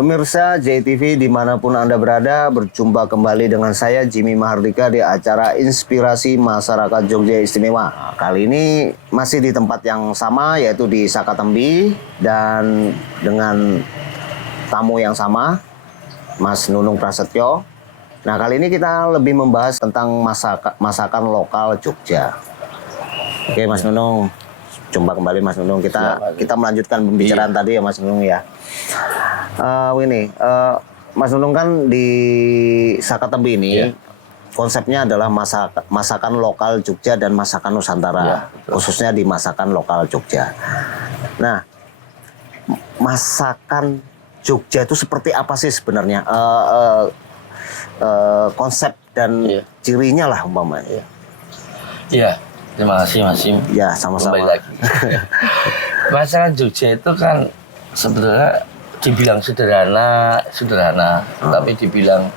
Pemirsa JTV dimanapun Anda berada, berjumpa kembali dengan saya Jimmy Mahardika di acara Inspirasi Masyarakat Jogja Istimewa. Nah, kali ini masih di tempat yang sama, yaitu di Sakatembi, dan dengan tamu yang sama, Mas Nunung Prasetyo. Nah, kali ini kita lebih membahas tentang masakan lokal Jogja. Oke, Mas Nunung, jumpa kembali Mas Nunung. Kita melanjutkan pembicaraan tadi ya Mas Nunung ya. Mas Nunung kan di Sakatembi ini konsepnya adalah masakan lokal Jogja dan masakan Nusantara, khususnya di masakan lokal Jogja. Nah, masakan Jogja itu seperti apa sih sebenarnya? Konsep dan cirinya lah umpamanya. Iya, terima kasih Mas Sim. Ya, sama-sama. Kembali lagi. Masakan Jogja itu kan sebetulnya dibilang sederhana, tapi dibilang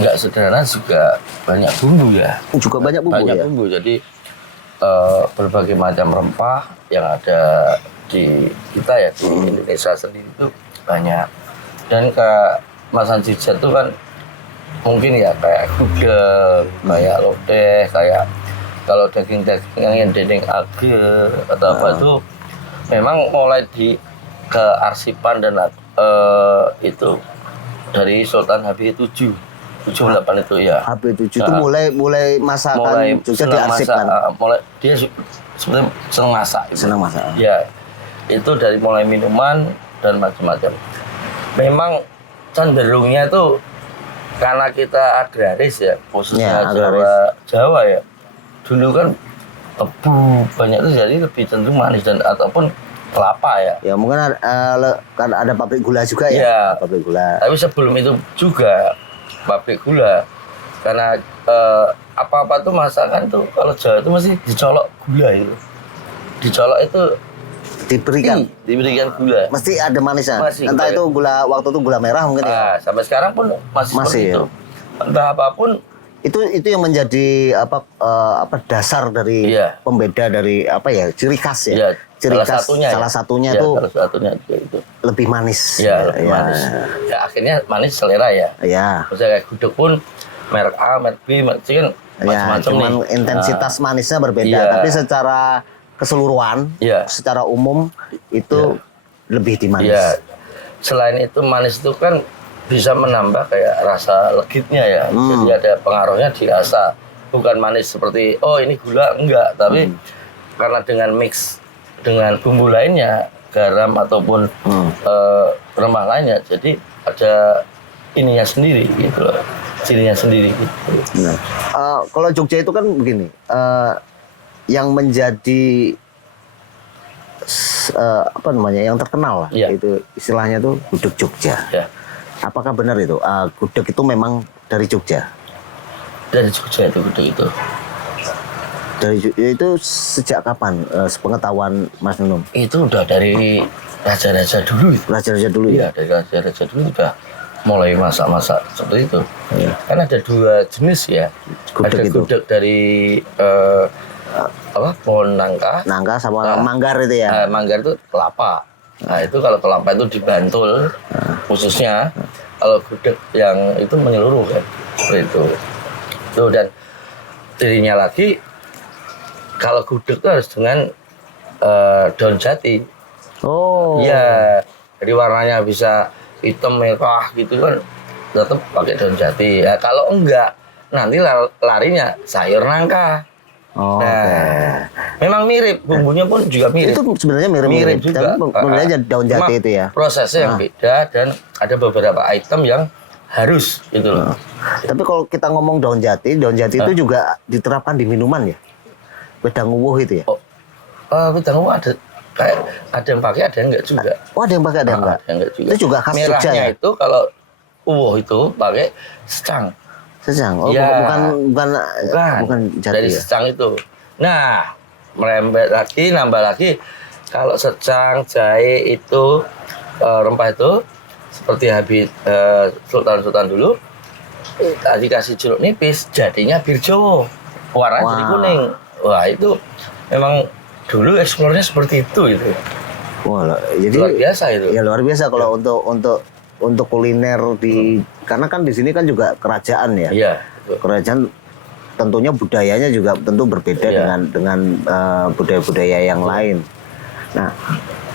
nggak sederhana juga banyak bumbu ya. Juga banyak bumbu ya. Bumbu, jadi berbagai macam rempah yang ada di kita ya di Indonesia sendiri itu banyak. Dan masakan Jogja itu kan mungkin ya kayak gudeg, kayak lodeh, kayak kalau daging-daging yang dendeng age atau apa itu memang mulai di kearsipan dan itu dari Sultan HB7 78 itu ya. HB7 itu mulai masakan Jogja diarsipkan. Mulai dia sebenarnya senang masak. Senang masak. Ya, itu dari mulai minuman dan macam-macam. Memang cenderungnya itu karena kita agraris ya, khususnya Jawa ya. Dulu kan tebu banyak itu jadi lebih cenderung manis dan ataupun kelapa ya. Ya mungkin kan ada pabrik gula juga ya. Pabrik gula. Tapi sebelum itu juga pabrik gula. Karena apa-apa tuh masakan tuh kalau Jawa itu mesti dicolok gula itu. Dicolok itu diberikan gula. Mesti ada manisnya. Entah itu gula waktu itu gula merah mungkin ya. Sampai sekarang pun masih seperti itu. Entah apapun itu yang menjadi dasar dari pembeda dari ciri khas ya. Ciri khas salah satunya itu lebih manis. Ya, lebih manis. Ya akhirnya manis selera ya. Iya. Misalnya kayak gudeg pun merek A, merek B, merek C kan macam-macam cuman intensitas manisnya berbeda, tapi secara keseluruhan, secara umum itu lebih dimanis. Ya. Selain itu manis itu kan bisa menambah kayak rasa legitnya ya. Jadi ada pengaruhnya di rasa. Bukan manis seperti ini gula, enggak, tapi karena dengan mix dengan bumbu lainnya, garam ataupun rempah lainnya, jadi ada ininya sendiri gitu loh, cirinya sendiri gitu. Nah, kalau Jogja itu kan begini, yang menjadi yang terkenal lah, itu istilahnya tuh gudeg Jogja. Ya. Apakah benar itu gudeg itu memang dari Jogja? Dari Jogja itu gudeg itu. Itu sejak kapan sepengetahuan Mas Nunung? Itu udah dari raja-raja dulu itu. Raja-raja dulu ya? Dari raja-raja dulu udah mulai masak-masak seperti itu. Ya. Kan ada dua jenis ya. Ada gudeg dari pohon nangka sama manggar itu ya. Manggar itu kelapa. Nah itu kalau kelapa itu di Bantul khususnya. Kalau gudeg yang itu menyeluruh kan seperti itu. Tuh, dan dirinya lagi kalau gudeg itu harus dengan daun jati. Oh. Iya. Jadi warnanya bisa hitam merah gitu kan, tetap pakai daun jati. Ya kalau enggak nanti larinya sayur nangka. Memang mirip, bumbunya pun juga mirip. Itu sebenarnya mirip juga. Bumbunya daun jati itu ya. Prosesnya yang beda dan ada beberapa item yang harus gitu loh. Tapi kalau kita ngomong daun jati itu juga diterapkan di minuman ya. Wedang uwuh itu ya. Wedang uwuh ada yang pakai, ada yang enggak juga. Ada yang pakai, ada yang enggak. Juga. Itu juga khas Jogja ya. Itu kalau uwuh itu pakai secang. Secang. Bukan jati. Dari secang itu. Nah, merembet lagi, nambah lagi. Kalau secang, jahe itu rempah itu seperti Sultan dulu. Tadi kasih jeruk nipis, jadinya bir Jawa. Warnanya jadi kuning. Wah, itu memang dulu eksplornya seperti itu. Wah, jadi luar biasa itu. Ya luar biasa kalau untuk untuk kuliner karena kan di sini kan juga kerajaan ya. Iya. Betul. Kerajaan tentunya budayanya juga tentu berbeda Iya. dengan budaya-budaya yang lain. Nah,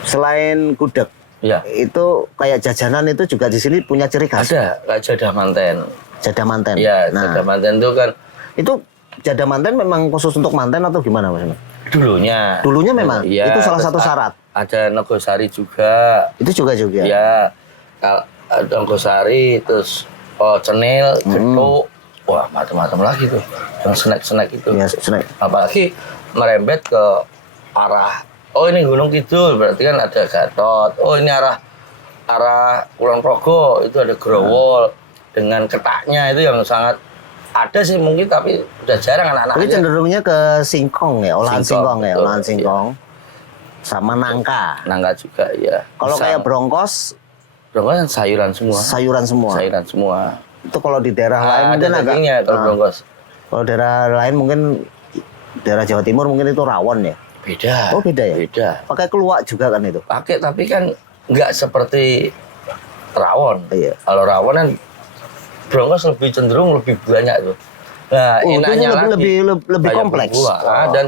selain gudeg, Iya. itu kayak jajanan itu juga di sini punya ciri khas. Ada kayak jadah manten. Jadah manten. Iya, Nah, jadah manten itu kan itu jadah manten memang khusus untuk manten atau gimana Mas? dulunya. Dulunya memang Iya, itu salah terus satu syarat. Ada Nogosari juga. Itu juga. Ya, Nogosari, terus cenil, getuk, wah macam-macam lagi tuh. Yang snack-snack itu. Ya, snack. Apalagi merembet ke arah, oh ini Gunung Kidul, berarti kan ada Gatot. Oh ini arah Kulon Progo, itu ada Growol dengan ketaknya itu yang sangat ada sih mungkin, tapi udah jarang Tapi anak-anaknya. cenderungnya ke singkong ya, olahan singkong ya, betul, olahan iya. singkong. Sama nangka. Nangka juga ya. Kalau kayak brongkos, brongkos kan sayuran semua. sayuran semua. Sayuran semua. Itu kalau di daerah lain Ada mungkin agak. dagingnya kalau brongkos. Kalau daerah lain mungkin daerah Jawa Timur mungkin itu rawon ya. Beda. Oh beda ya. Beda. Pakai keluak juga kan itu. Pakai tapi kan nggak seperti rawon. Iya. Kalau rawon kan brongkos lebih cenderung lebih banyak tuh. Nah, Oh, itu enaknya lebih banyak kompleks. berbuah. Oh. Dan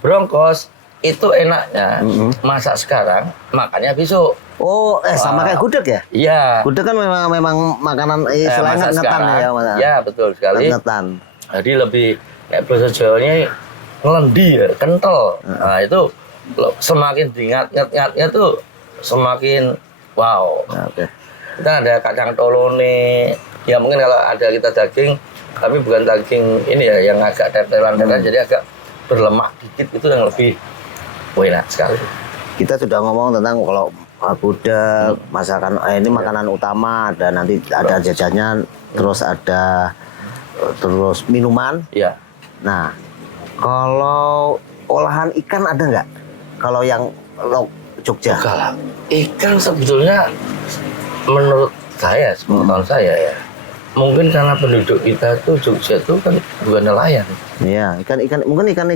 brongkos itu enaknya masak sekarang, makannya besok. Oh, sama kayak gudeg ya? Iya. Gudeg kan memang makanan selain masak ngetan sekarang. ya, Mas. Ya, betul sekali. Ngetan. Jadi lebih kayak bahasa Jawanya ngelendi ya, kental. Nah, itu semakin diingat-ingatnya tuh semakin wow. Nah, oke. Kita ada kacang tolone. Ya mungkin kalau ada kita daging, tapi bukan daging ini ya yang agak tetelan-tetelan, jadi agak berlemak dikit, itu yang lebih enak sekali. Kita sudah ngomong tentang kalau gudeg, masakan ini makanan utama, ada nanti ada jajannya, terus minuman. Iya. Nah, kalau olahan ikan ada nggak? Kalau yang Jogja? Kalau ikan sebetulnya menurut saya, sepengetahuan saya ya, mungkin karena penduduk kita tuh Jogja tuh kan bukan nelayan. Iya, mungkin ikan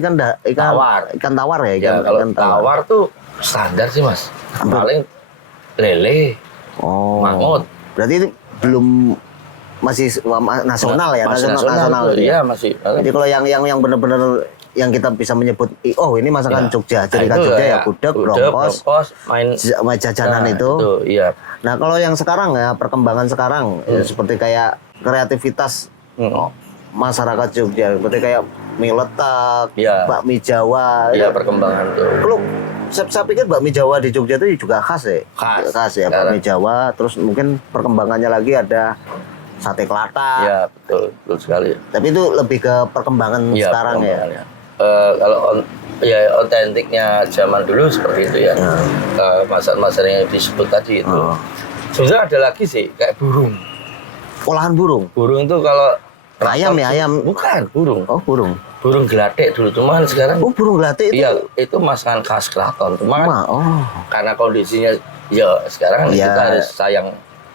Tawar. Ikan tawar ya, Ya kalau ikan tawar tuh standar sih mas. Paling lele, Oh. mangut. Berarti itu belum masih nasional ya, Masih nasional. ya. Iya masih. Jadi kalau yang benar-benar yang kita bisa menyebut, oh ini masakan Ya. Jogja, Nah, ciri khas itu Jogja ya ya, gudeg, brongkos, main jajanan Nah, itu. Iya. Nah kalau yang sekarang ya, perkembangan sekarang ya, seperti kayak kreativitas masyarakat Jogja, seperti kayak mie letak, Iya. bakmi Jawa. Iya ya. perkembangan tuh. Kalau saya pikir bakmi Jawa di Jogja itu juga khas ya. Khas. Ya, Sekarang. bakmi Jawa. Terus mungkin perkembangannya lagi ada sate kelata. Iya betul sekali. Tapi itu lebih ke perkembangan Iya, sekarang ya. perkembangannya. Kalau ya otentiknya zaman dulu seperti itu ya. Masakan-masakan yang disebut tadi itu. Oh. Sebenarnya ada lagi sih kayak burung. Olahan burung. Burung tuh kalau Ayam ya, ayam. Bukan burung. Oh, burung. Burung gelatik dulu, cuman sekarang Oh, burung gelatik itu. iya itu masakan khas keraton. Cuman Oh. karena kondisinya ya sekarang kan Iya. kita harus sayang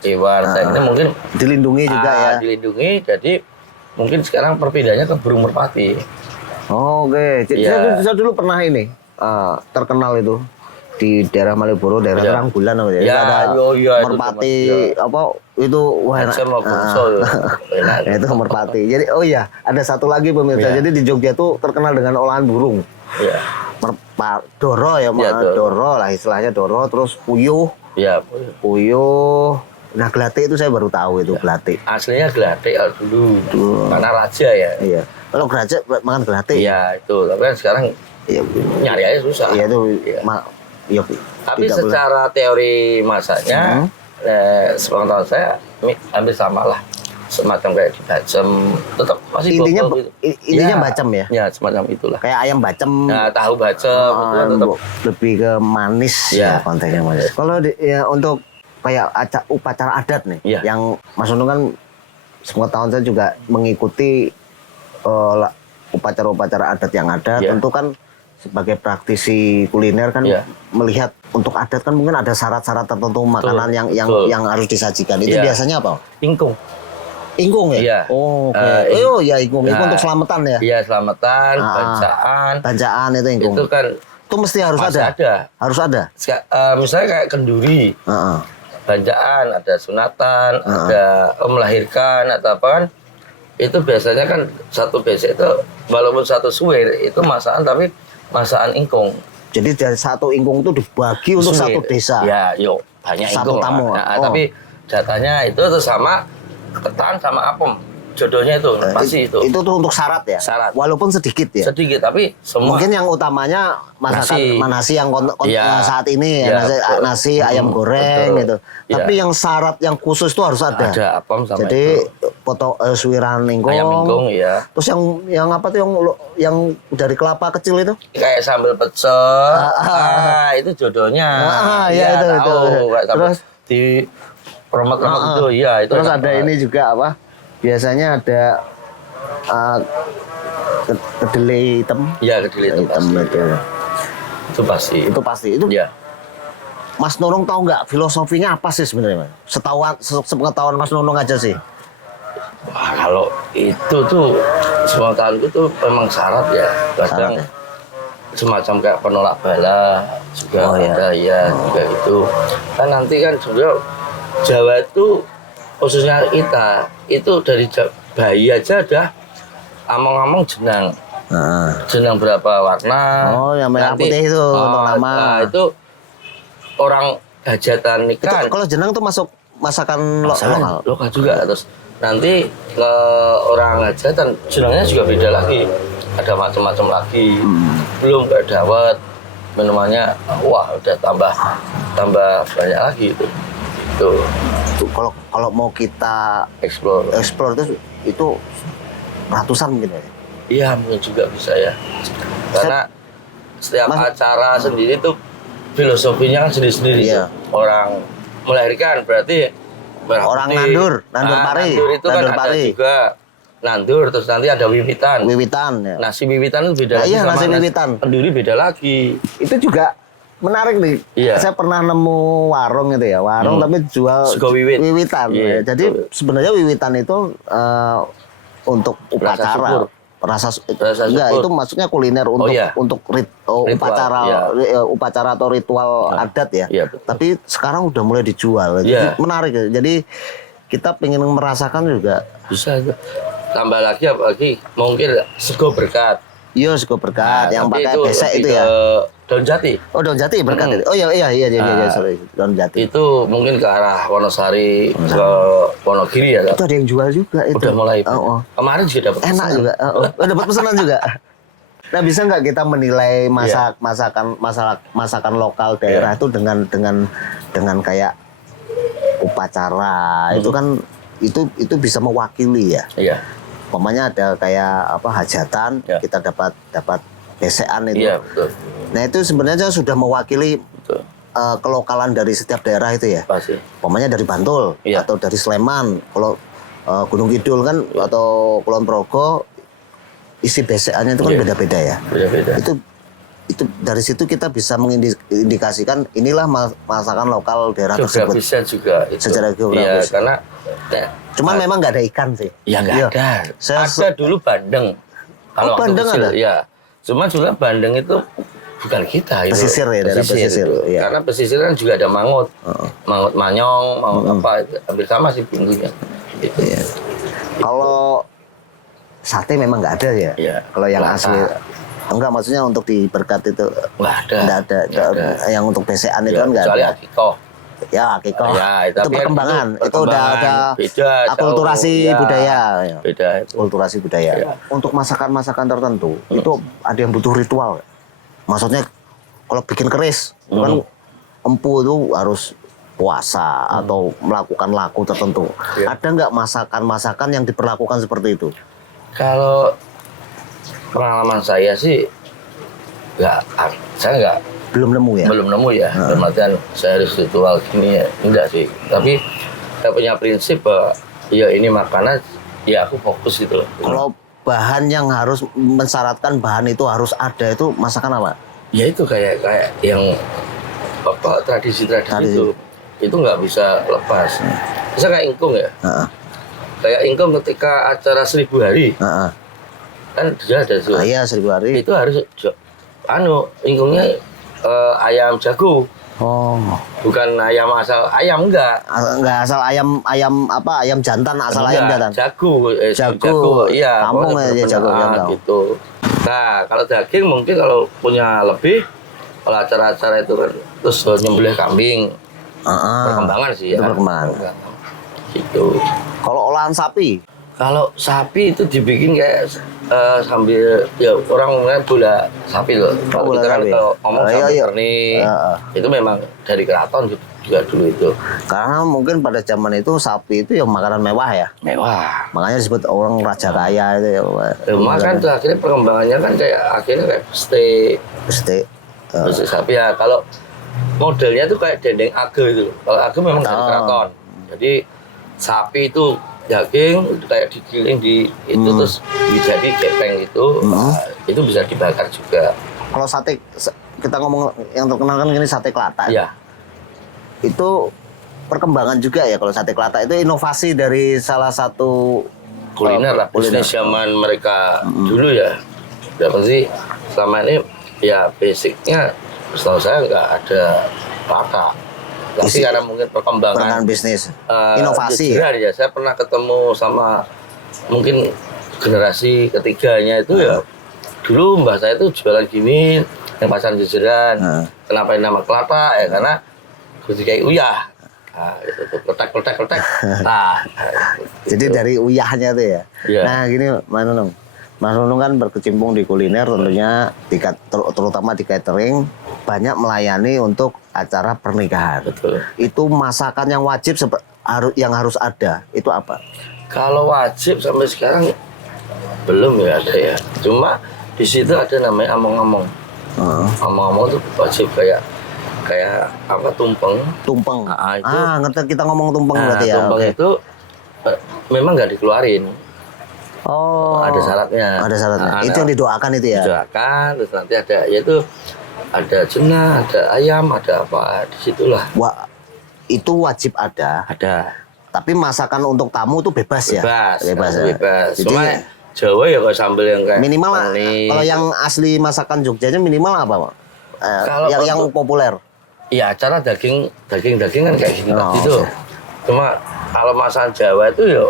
hewan, sayangnya mungkin Dilindungi juga ya. dilindungi, jadi mungkin sekarang perpindahannya ke burung merpati. Oh, oke. Iya. Saya dulu pernah ini terkenal itu di daerah Malioboro, daerah Iya. Terangbulan apa ya. Ya, Itu ada iya, itu merpati teman, apa itu wah enak. Macam apa so, enak. Ya, itu merpati. Jadi oh iya, ada satu lagi pemirsa. Iya. Jadi di Jogja tuh terkenal dengan olahan burung. Iya, Doro ya, Iya, doro lah istilahnya doro, terus puyuh. iya. Puyuh. Nah, gelatik itu saya baru tahu itu gelatik. Aslinya gelatik dulu, karena raja ya. Iya. Kalau gelatik makan gelatik. Iya itu, tapi kan sekarang Iya. nyari aja susah. Iya itu Iya. iya, Tapi tidak boleh. secara teori masaknya, sepengetahuan saya hampir sama lah. Semacam kayak di bacem, tetap masih Intinya bobol gitu. intinya bacem ya. Ya, semacam itulah. Kayak ayam bacem. Nah, tahu bacem, itu kan tetap lebih ke manis ya Iya. konteksnya Mas. Kalau ya, untuk kayak upacara adat nih, Iya. yang Mas Untung kan semua tahun saya juga mengikuti upacara-upacara adat yang ada. Iya. Tentu kan sebagai praktisi kuliner kan Iya. melihat untuk adat kan mungkin ada syarat-syarat tertentu makanan betul. yang harus disajikan. Itu Iya. biasanya apa? ingkung. Ingkung ya? Iya. Oh, oke. Ing- Oh ya ingkung. Ingkung Nah, untuk selamatan ya? Iya, selamatan, bacaan. Bancaan itu ingkung. Itu kan Itu mesti harus masih ada. ada. Harus ada. Misalnya kayak kenduri. Heeh. banjaan, ada sunatan, ada melahirkan atau apa kan, itu biasanya kan satu besek itu walaupun satu suwir itu masakan, tapi masakan ingkung. Jadi dari satu ingkung itu dibagi untuk Suwir. satu desa. Ya, yuk banyak Satu ingkung tamu. lah. Nah, tapi jatahnya itu tuh sama ketan sama apem. Jodohnya itu pasti itu. Itu tuh untuk syarat ya. Syarat. Walaupun sedikit ya. Sedikit tapi semua. Mungkin yang utamanya masakan nasi yang Iya. saat ini Iya, nasi, betul. nasi ayam goreng Betul. gitu. Iya. Tapi yang syarat yang khusus itu harus ada. Ada apem sama Jadi itu. suwiran ingkung. Ayam ingkung ya. Terus yang apa tuh yang dari kelapa kecil itu? Kayak sambal pecel. Itu jodohnya. Iya, itu. Kayak sambal Terus di remet-remet itu ya itu. Terus enak ada banget. ini juga apa? Biasanya ada kedelai hitam. Iya, kedelai itu Hitam pasti. itu. Itu pasti. Itu pasti. Itu Ya. Mas Nunung tahu nggak filosofinya apa sih sebenarnya, Mas? Sepengetahuan Mas Nunung aja sih. Wah, kalau itu tuh sepengetahuanku tuh memang syarat ya. Kadang Syarat ya? semacam kayak penolak bala juga Oh, iya. ada ya juga itu. Kan nanti kan juga Jawa itu khususnya kita itu dari bayi aja ada among-among jenang. Nah. Jenang berapa warna. Oh, yang merah Nanti- putih itu untuk nama. Nah, itu orang hajatan Itu nikah. kalau jenang tuh masuk masakan lokal. Lokal juga. Terus nanti ke orang hajatan jenangnya juga beda lagi. Ada macam-macam lagi. Belum kayak dawet minumannya, wah udah tambah banyak lagi itu. Tuh, Itu kalau mau kita explore. explore itu ratusan mungkin ya. Iya, mungkin juga bisa ya. Karena setiap Mas- acara sendiri tuh filosofinya kan sendiri-sendiri. Iya. Tuh. Orang melahirkan berarti merah Orang putih. nandur pari. Nandur itu Nandur kan pari. ada juga nandur, terus nanti ada wiwitan. Wiwitan ya. Nasi wiwitan itu beda Nah, lagi iya, sama nasi wiwitan. Kenduri beda lagi. Itu juga menarik nih. Iya. Saya pernah nemu warung itu ya, warung tapi jual Sego wiwit. wiwitan. Iya, Jadi betul. sebenarnya wiwitan itu untuk Rasa upacara. syukur. Rasa syukur. enggak, itu maksudnya kuliner untuk iya. Ritual, upacara iya. upacara atau ritual adat ya. Iya, betul. Tapi sekarang udah mulai dijual. Iya. Jadi menarik ya. Jadi kita pengen merasakan juga. Bisa itu. Tambah lagi apalagi mungkin sego berkat. Iya, sego berkat yang tapi pakai besek lebih itu ke ya. daun jati. Oh, daun jati berkat itu. Oh iya, sorry. Daun jati. Itu mungkin ke arah Wonosari, ke Wonogiri ya. Itu ada yang jual juga itu. Udah mulai. Oh. Kemarin juga dapat Enak pesanan. juga. Oh, dapat pesanan juga. Nah, bisa nggak kita menilai masakan lokal daerah itu dengan kayak upacara itu kan itu bisa mewakili ya. Iya. Umpamanya ada kayak apa hajatan, Ya. kita dapat besekan itu. Iya, betul. Nah, itu sebenarnya sudah mewakili Betul. kelokalan dari setiap daerah itu ya. Pasti. Umpamanya dari Bantul Iya. atau dari Sleman, kalau Gunung Kidul kan atau Kulon Progo isi besekannya itu kan Iya. beda-beda ya. Beda-beda. Itu dari situ kita bisa mengindikasikan inilah masakan lokal daerah tersebut. Geografisnya juga itu. Secara geografis. Iya, karena Cuman memang nggak ada ikan sih. ya nggak Iya. ada. Saya Ada dulu bandeng. Kalau waktu bandeng kecil, ada? ya. Cuma juga bandeng itu bukan kita itu. Pesisir ya, daerah pesisir, itu. iya. Karena pesisir kan juga ada mangut. Mangut manyong, mangut apa itu hampir sama sih bentuknya. Gitu. Iya. Kalau sate memang nggak ada ya. Iya. Kalau yang Nggak asli ada. enggak, maksudnya untuk di berkat itu Nggak ada. nggak ada. Nggak ada. Yang untuk besekan itu Ya, kan nggak kecuali ada. akikoh. Ya, akikoh. Ya, itu tapi kan perkembangan. itu Itu udah perkembangan. Beda, akulturasi jauh. Ya. budaya. Ya. Beda itu. Kulturasi budaya. Ya. Untuk masakan-masakan tertentu itu ada yang butuh ritual. Maksudnya kalau bikin keris itu kan empu itu harus puasa atau melakukan laku tertentu. Ya. Ada nggak masakan-masakan yang diperlakukan seperti itu? Kalau pengalaman saya sih saya nggak Belum nemu ya? belum nemu ya. Dalam artian saya harus ritual gini ya, enggak sih. Tapi saya punya prinsip bahwa ya ini makanan ya aku fokus gitu loh. Kalau bahan yang harus mensyaratkan bahan itu harus ada itu masakan apa? Ya itu kayak yang apa tradisi-tradisi Tradisi. itu nggak bisa lepas. Bisa kayak ingkung ya. Heeh. Kayak ingkung ketika acara 1000 hari Heeh. kan dia ada tuh. Iya, 1000 hari. Itu harus ingkungnya ayam jago. Oh. Bukan ayam asal ayam, enggak. Enggak asal ayam jantan, asal ayam Enggak, jantan. jago, iya. Kampung pokoknya aja jago, benar-benar yang tahu. gitu. Nah, kalau daging mungkin kalau punya lebih, kalau acara-acara itu kan, terus nyembelih kambing, perkembangan sih ya. Itu perkembangan. Gitu. Kalau olahan sapi, Kalau sapi itu dibikin kayak sambil ya orang ngomongnya bola sapi loh. Kalau bola kita kan sapi. kalau ngomong Iya, sapi iya. pernih, Heeh. itu memang dari keraton juga dulu itu karena mungkin pada zaman itu sapi itu yang makanan mewah ya. mewah. Makanya disebut orang raja kaya itu ya. Cuma kan tuh akhirnya perkembangannya kan kayak akhirnya kayak steak, Steak. steak sapi ya. Kalau modelnya tuh kayak dendeng age itu. Kalau age memang dari Oh. keraton. Jadi sapi itu daging itu kayak digiling di itu terus jadi gepeng itu, nah, itu bisa dibakar juga. Kalau sate kita ngomong yang terkenal kan ini sate kelata. Iya. Itu perkembangan juga ya kalau sate kelata itu inovasi dari salah satu Kuliner lah, kuliner. bisnis zaman mereka dulu ya. Berapa sih selama ini ya basicnya setahu saya nggak ada rata. Tapi Isi- karena mungkin perkembangan Perkembangan bisnis, inovasi. jujuran ya. Saya pernah ketemu sama mungkin generasi ketiganya itu ya. Dulu mbah saya itu jualan gini yang pasaran jajaran. Kenapa ini nama kelata ya karena ketika uyah. Nah, itu tuh kletek. Nah, Jadi dari uyahnya tuh ya. Iya. Nah gini Mas Nunung. Mas Nunung kan berkecimpung di kuliner tentunya terutama di catering banyak melayani untuk acara pernikahan. betul. Itu masakan yang wajib yang harus ada itu apa? Kalau wajib sampai sekarang belum ya ada ya. Cuma di situ ada namanya among-among. Among-among itu wajib kayak apa tumpeng. Tumpeng. Ah, itu. Ngerti kita ngomong tumpeng berarti ya. Tumpeng Oke. itu memang nggak dikeluarin. Oh. Ada syaratnya. Ada syaratnya. Nah, Itu yang didoakan itu ya. Didoakan, terus nanti ada yaitu ada jenah, ada ayam, ada apa di situlah. Wah, itu wajib ada. Ada. Tapi masakan untuk tamu itu bebas ya. Bebas. ya. Bebas. Jadi Cuma Jawa ya kalau sambal yang kayak minimal meli. kalau yang asli masakan Jogjanya minimal apa, Pak? Kalau yang populer. Iya, acara daging kan kayak gini Oh, tadi tuh. oke. Cuma kalau masakan Jawa itu yo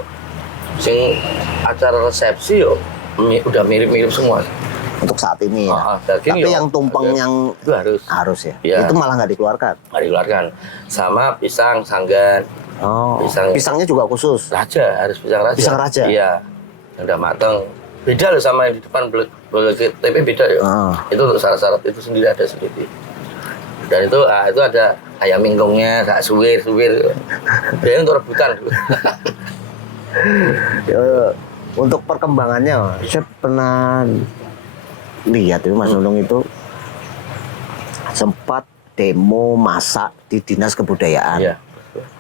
sing acara resepsi yo udah mirip-mirip semua. Untuk saat ini ya. Daging Tapi yo, yang tumpeng ada. yang Itu harus ya. Iya. Itu malah nggak dikeluarkan. nggak dikeluarkan. Sama pisang sanggan. Oh. Pisang- Pisangnya juga khusus. Raja, harus pisang raja. Pisang raja? Iya. Yang udah matang. Beda loh sama yang di depan tapi beda ya. Itu untuk syarat-syarat itu sendiri ada sendiri. Dan itu ada ayam mingkongnya, kayak suwir. Dia untuk rebutan. Ya, untuk perkembangannya, saya pernah lihat itu Mas Nunung itu sempat demo masak di Dinas Kebudayaan. Iya.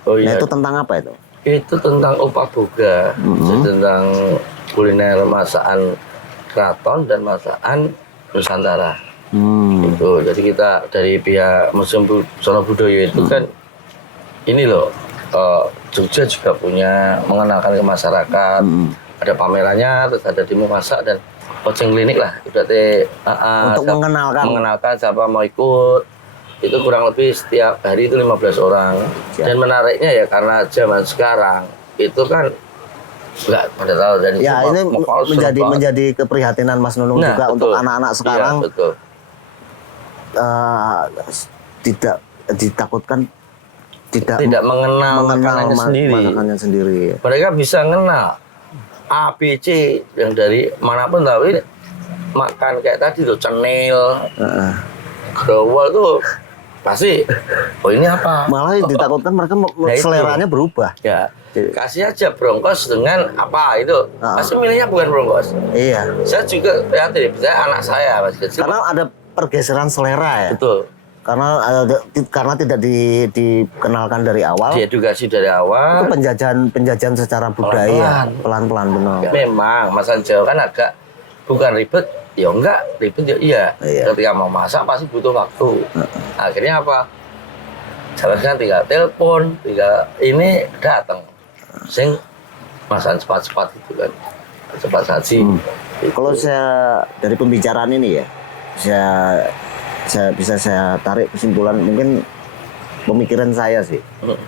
Oh Nah iya. itu tentang apa itu? Itu tentang upaboga, tentang kuliner masakan keraton dan masakan Nusantara. Itu jadi kita dari pihak Museum Sono Budoyo itu kan ini loh Jogja juga punya mengenalkan ke masyarakat. Ada pamerannya, terus ada demo masak dan coaching klinik lah. Berarti Untuk mengenalkan siapa mau ikut. Itu kurang lebih setiap hari itu 15 orang. Ya. Dan menariknya ya karena zaman sekarang itu kan nggak pada tahu dan Ya itu ini palsu banget. menjadi keprihatinan Mas Nunung Nah, juga betul. untuk anak-anak sekarang Iya, betul. Tidak ditakutkan tidak mengenal makanannya sendiri. makanannya sendiri. Mereka bisa kenal A, B, C yang dari manapun tapi makan kayak tadi tuh cenil, growol tuh pasti. Oh ini apa? Malah ditakutkan mereka Nah, itu. seleranya berubah. Ya kasih aja bronkos dengan apa itu. Pasti milihnya bukan bronkos. Iya. Saya juga prihatin, saya anak saya masih kecil. Karena ada pergeseran selera ya. Betul. Karena tidak dikenalkan dari awal. Diedukasi dari Itu awal. penjajahan secara budaya pelan-pelan benar. Memang masakan Jawa kan agak bukan ribet, ya enggak ribet ya iya. Iya. Ketika mau masak pasti butuh waktu. Akhirnya apa? Jalankan tinggal telepon, tinggal ini datang. Sing masakan cepat-cepat itu kan, cepat saji. Kalau saya dari pembicaraan ini ya, saya bisa tarik kesimpulan mungkin pemikiran saya sih.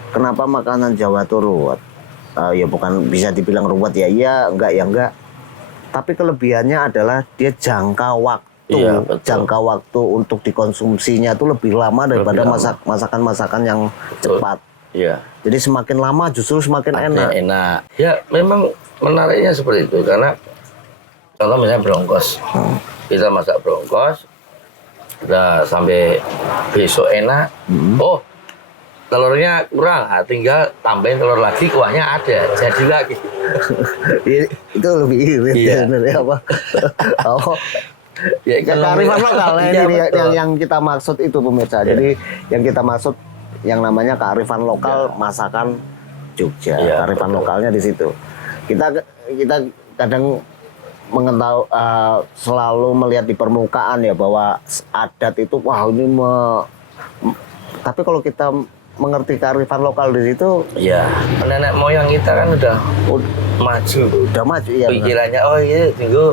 Kenapa makanan Jawa tuh ruwet? Ya bukan bisa dibilang ruwet ya iya, enggak ya enggak. Tapi kelebihannya adalah dia jangka waktu. Iya, betul. Jangka waktu untuk dikonsumsinya tuh lebih lama daripada Lebih lama. masakan-masakan yang Betul. cepat. Iya. Jadi semakin lama justru semakin enak. Enak. Ya memang menariknya seperti itu karena contoh misalnya brongkos. Kita masak brongkos, udah sampai besok enak. Oh, telurnya kurang, tinggal tambahin telur lagi, kuahnya ada, jadi lagi. Itu lebih irit Iya. sebenarnya apa? Oh, Ya, ya, kearifan lokal Iya, ini betul. yang kita maksud itu pemirsa. Jadi yang kita maksud yang namanya kearifan lokal masakan Jogja. Iya, Kearifan betul. lokalnya di situ. Kita kadang mengetahui selalu melihat di permukaan ya bahwa adat itu wah ini tapi kalau kita mengerti kearifan lokal di situ Iya, nenek moyang kita kan udah maju. udah maju ya. benar. Pikirannya, oh iya, tunggu.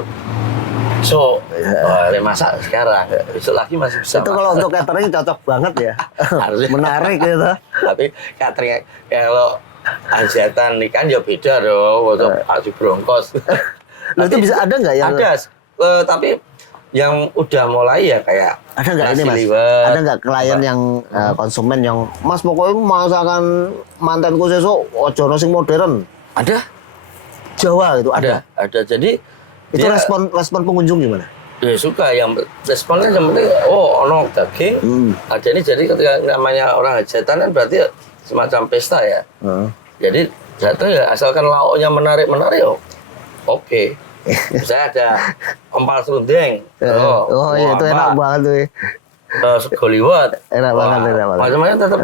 So, masak sekarang, besok lagi masih bisa. Itu kalau untuk catering cocok banget ya. Harusnya. Menarik gitu. Tapi catering kalau hajatan ikan ya beda dong, untuk aji brongkos. Loh, itu bisa ada nggak yang Ada, tapi yang udah mulai ya kayak ada nggak ini nasi mas? liwet. Ada nggak klien yang konsumen yang mas pokoknya masakan mantanku sesuk ojo sing modern Ada, Jawa gitu ada. Jadi Itu dia respon pengunjung gimana? ya suka yang responnya yang penting ono daging. Ada ini jadi ketika namanya orang hajatan kan berarti semacam pesta ya. Jadi datang ya asalkan lauknya menarik oh, oke. Misalnya ada empal serundeng. Oh iya itu enak banget tuh. Sego liwet. Enak banget, enak banget. Macam-macam tetap,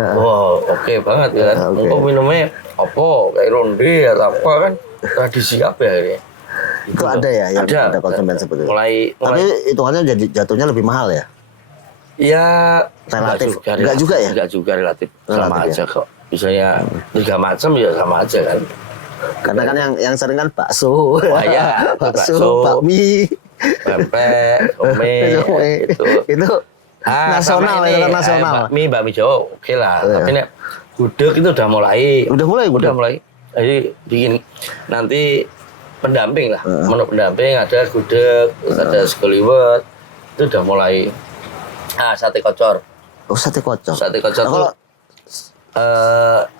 oke banget ya kan. Oke. Untuk minumnya apa, kayak ronde atau apa kan, tradisi apa ya ini? Itu ada ya yang ada konsumen seperti itu. Mulai Tapi hitungannya jadi jatuhnya lebih mahal ya? ya Relatif. Enggak juga ya? Enggak juga relatif. Sama Relatif aja kok. Misalnya 3 macam ya sama aja kan. Karena kan yang sering kan bakso. iya, bakso. bakmi. Pempek, somai, itu. Itu nasional sama ya ini, kan nasional. bakmi Jawa oke lah. Tapi nek gudeg itu udah mulai. Udah mulai Udah gudeg? mulai. Jadi bikin nanti pendamping lah. Menu pendamping ada gudeg, terus ada sego liwet. Itu udah mulai. Sate kocor. Oh sate kocok. Sate kocor Nah, tuh kalau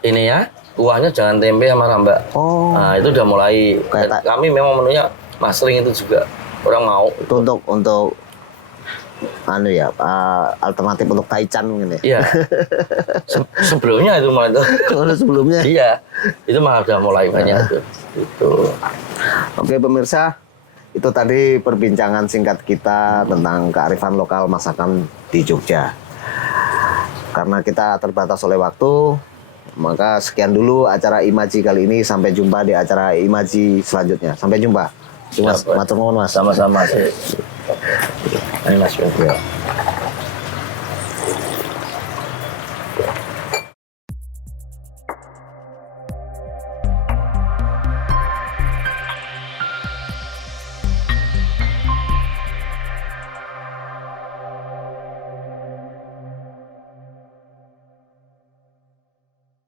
ini ya, kuahnya jangan tempe sama rambak. Oh. Nah, itu udah mulai. Kayak Kami memang menunya mastering itu juga. Orang mau. itu untuk anu ya alternatif untuk taichan mungkin ya. Iya. Sebelumnya itu malah itu. Kalau sebelumnya. Iya. Itu malah udah mulai banyak itu. Itu. Oke pemirsa, itu tadi perbincangan singkat kita tentang kearifan lokal masakan di Jogja. Karena kita terbatas oleh waktu, maka sekian dulu acara Imaji kali ini. Sampai jumpa di acara Imaji selanjutnya. Sampai jumpa. Mas, matur nuwun Mas. Sama-sama sih. Ini Mas. Ya.